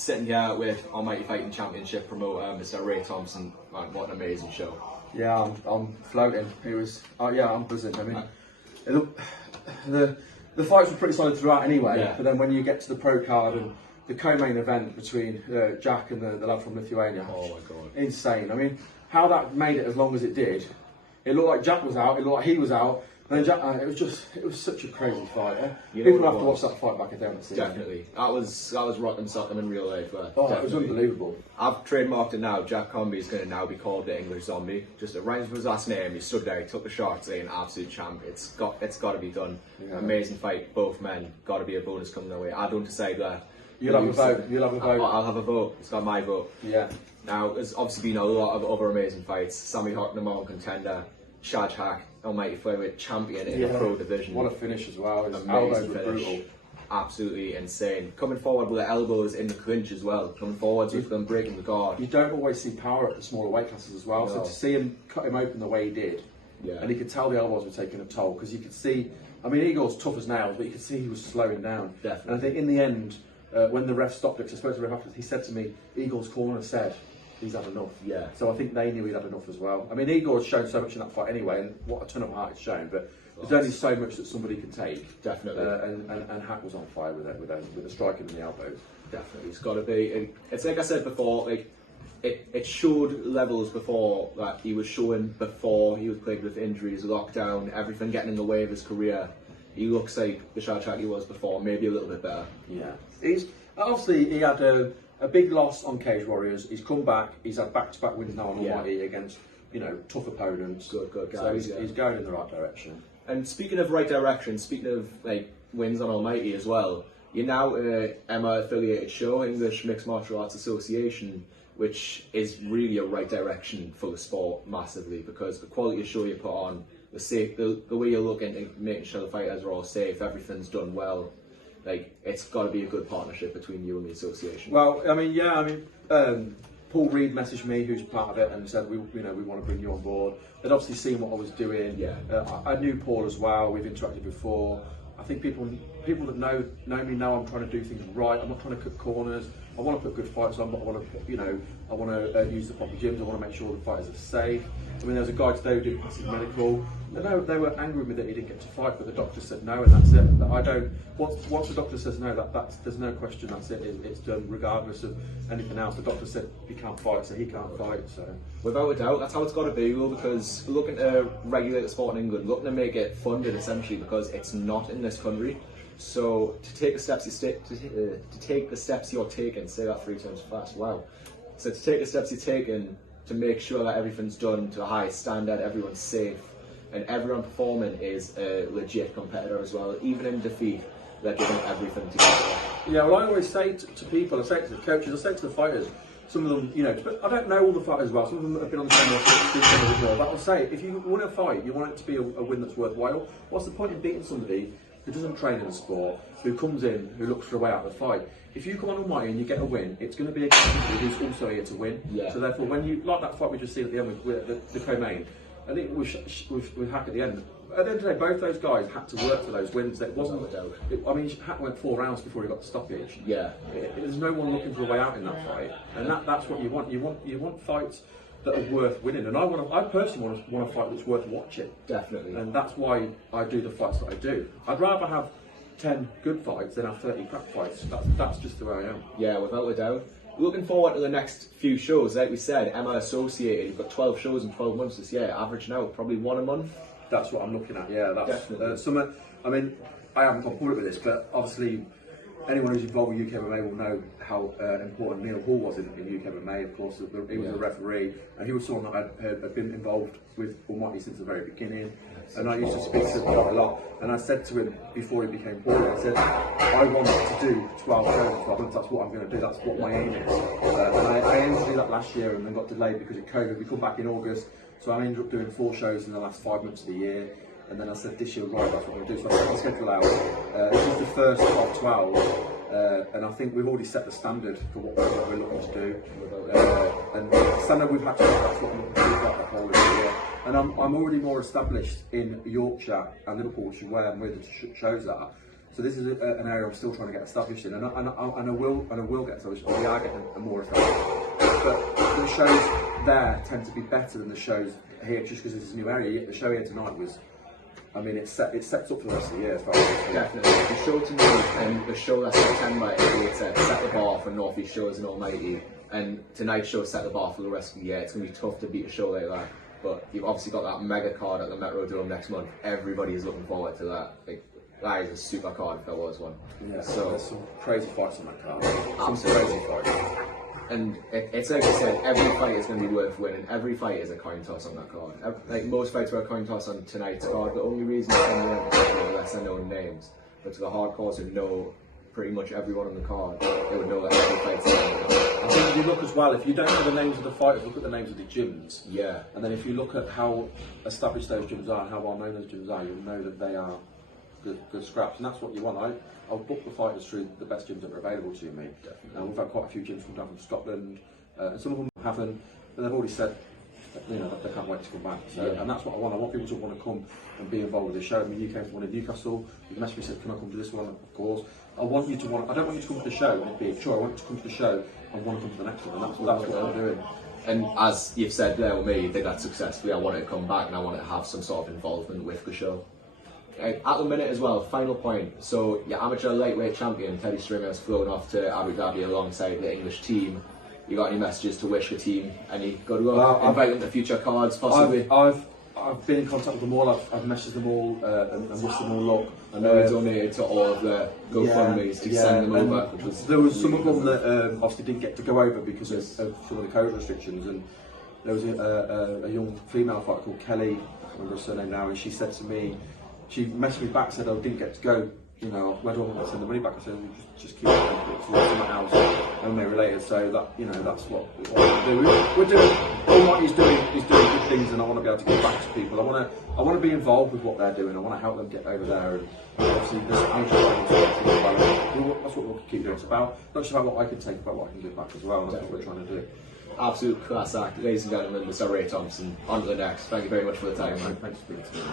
sitting here with Almighty Fighting Championship promoter, Mr. Ray Thompson. Man, what an amazing show. Yeah, I'm floating. It was, yeah, I'm buzzing. I mean, the fights were pretty solid throughout anyway, but then when you get to the pro card and the co-main event between Jack and the lad from Lithuania, oh my god, insane. I mean, how that made it as long as it did. It looked like Jack was out, it looked like he was out, and then Jack, it was such a crazy fight. People have to watch that fight back if they haven't seen it. Definitely. That was rock and sock in real life. It was unbelievable. I've trademarked it now. Jack Comby is going to now be called the English Zombie. Just a rhymes with his last name. He stood there, he took the shot, saying absolute champ. It's got to be done. Yeah. Amazing fight, both men. Got to be a bonus coming their way. I don't decide that. You'll have a vote. You'll have a vote. I'll have a vote. It's got my vote. Yeah. Now, there's obviously been a lot of other amazing fights. Sammy Hart, number one contender. Shad Hack, Almighty Flyweight champion in the pro division. What a finish as well. His elbows were brutal. Absolutely insane. Coming forward with the elbows in the clinch as well. Coming forwards with them breaking the guard. You don't always see power at the smaller weight classes as well. No. So to see him cut him open the way he did, and you could tell the elbows were taking a toll because you could see. I mean, Eagle's tough as nails, but you could see he was slowing down. Definitely. And I think in the end, when the ref stopped it, because I spoke to the ref after, he said to me, Eagle's corner said he's had enough. Yeah. So I think they knew he'd had enough as well. I mean, Igor has shown so much in that fight anyway, and what a ton of heart it's shown. But there's only so much that somebody can take. Definitely. And Hack was on fire with the striking and the elbows. Definitely. It's got to be. It's like I said before. Like it showed levels before that he was showing before he was plagued with injuries, lockdown, everything getting in the way of his career. He looks like the Shad Hack he was before, maybe a little bit better. Yeah. He had a big loss on Cage Warriors. He's come back. He's had back-to-back wins now on Almighty against tough opponents. Good guys. So he's going in the right direction. And speaking of right direction, speaking of like wins on Almighty as well, you're now Emma affiliated show, English Mixed Martial Arts Association, which is really a right direction for the sport massively because the quality of show you put on, the way you're looking at making sure the fighters are all safe, everything's done well. Like, it's got to be a good partnership between you and the association. Well, Paul Reed messaged me, who's part of it, and said we want to bring you on board. They'd obviously seen what I was doing. Yeah. I knew Paul as well. We've interacted before. I think people that know me know I'm trying to do things right. I'm not trying to cut corners. I want to put good fights on, but I want to use the proper gyms. I want to make sure the fighters are safe. I mean, there was a guy today who did passive medical. And they were angry with me that he didn't get to fight, but the doctor said no, and that's it. I don't. Once the doctor says no, that's there's no question. That's it. It's done, regardless of anything else. The doctor said he can't fight, so he can't fight. So without a doubt, that's how it's got to be, though, because looking to regulate the sport in England, looking to make it funded essentially, because it's not in this country. So to take the steps you're taking, say that 3 times fast. Wow. So to take the steps you're taking to make sure that everything's done to a high standard, everyone's safe. And everyone performing is a legit competitor as well. Even in defeat, they're giving everything together. Yeah, well, I always say to people, I say to the coaches, I say to the fighters, some of them, I don't know all the fighters well, some of them have been on the same level, but I'll say, if you win a fight, you want it to be a win that's worthwhile. What's the point in beating somebody who doesn't train in the sport, who comes in, who looks for a way out of the fight? If you come on Almighty and you get a win, it's going to be against somebody who's also here to win. Yeah. So therefore, when you, like that fight we just seen at the end with the co-main, I think with Hack at the end. At the end of the day, both those guys had to work for those wins. It wasn't. Hack went 4 rounds before he got the stoppage. Yeah. There's no one looking for a way out in that fight, and that's what you want. You want fights that are worth winning, and I personally want a fight that's worth watching. Definitely. And that's why I do the fights that I do. I'd rather have 10 good fights than have 30 crap fights. That's just the way I am. Yeah, without a doubt. Looking forward to the next few shows. Like we said, Emma Associated, you've got 12 shows in 12 months this year, averaging out probably 1 a month. That's what I'm looking at, yeah. That's definitely. I haven't gone public with this, but obviously anyone who's involved with UK MMA will know how important Neil Hall was in UK MMA. Of course, he was a referee, and he was someone that had been involved with Almighty since the very beginning. And I used to speak to him quite a lot. And I said to him before he became poorly, I said, I want to do 12 shows in 12 months. That's what I'm going to do. That's what my aim is. And I aimed to do that last year, and then got delayed because of COVID. We come back in August, so I ended up doing 4 shows in the last 5 months of the year. And then I said, this year, right, that's what I'm going to do. So I set my schedule out. This is the first of 12. And I think we've already set the standard for what we're looking to do. And the standard we've had to do, that's what we're looking to do throughout the whole of the year. And I'm already more established in Yorkshire and Liverpool, which is where I'm with the shows at. So this is an area I'm still trying to get established in, and I will get established. We are getting more established, but the shows there tend to be better than the shows here, just because this is a new area. The show here tonight was, I mean, it sets up for the rest of the year. As far as definitely, the show tonight and the show last September set the bar for North East shows and Almighty, and tonight's show set the bar for the rest of the year. It's going to be tough to beat a show like that. But you've obviously got that mega card at the Metrodome next month. Everybody is looking forward to that. Like, that is a super card if there was one. Yeah, so there's some crazy fights on that card. Absolutely. Some crazy fights. And it's like I said, every fight is going to be worth winning. Every fight is a coin toss on that card. Like most fights were a coin toss on tonight's card. The only reason it's on the is lesser known names. But to the hardcores who know pretty much everyone on the card, they would know that every fight's I think if you look as well, if you don't know the names of the fighters, look at the names of the gyms. Yeah. And then if you look at how established those gyms are and how well known those gyms are, you'll know that they are good scraps. And that's what you want. I'll book the fighters through the best gyms that are available to me. And we've had quite a few gyms from down from Scotland, and some of them haven't, but they've already said that, you know, that they can't wait to come back. So, yeah. And that's what I want. I want people to want to come and be involved with the show. I mean, you came to one in Newcastle. You messaged me and said, "Can I come to this one?" Of course. I want you to want. I don't want you to come to the show and be sure. I want you to come to the show and want to come to the next one. And that's what I'm doing. And as you've said there with me, you did that successfully. I wanted to come back and I wanted to have some sort of involvement with the show. At the minute as well, final point. So your amateur lightweight champion Teddy Stringer has flown off to Abu Dhabi alongside the English team. You got any messages to wish the team? Any good luck? Invite them to future cards, possibly. I've been in contact with them all. I've messaged them all and wished them all luck. I know you donated to all of the GoFundMe's to send them over. There was some of them that obviously didn't get to go over because of some of the COVID restrictions. And there was a young female fighter called Kelly, I can't remember her surname now, and she said to me, she messaged me back, said, "I didn't get to go. You know, where do I want to send the money back?" I said, "Just keep it towards my house and they related." So that, you know, that's what we want to do. We're doing all what he's doing good things, and I want to be able to give back to people. I want to be involved with what they're doing. I want to help them get over there. And obviously, there's that's what we'll keep doing. It's about not just about what I can take, but what I can give back as well. And that's what we're trying to do. Absolute class act, ladies and gentlemen. Mr. Ray Thompson. On to the next. Thank you very much for the time, man. Thanks for being here.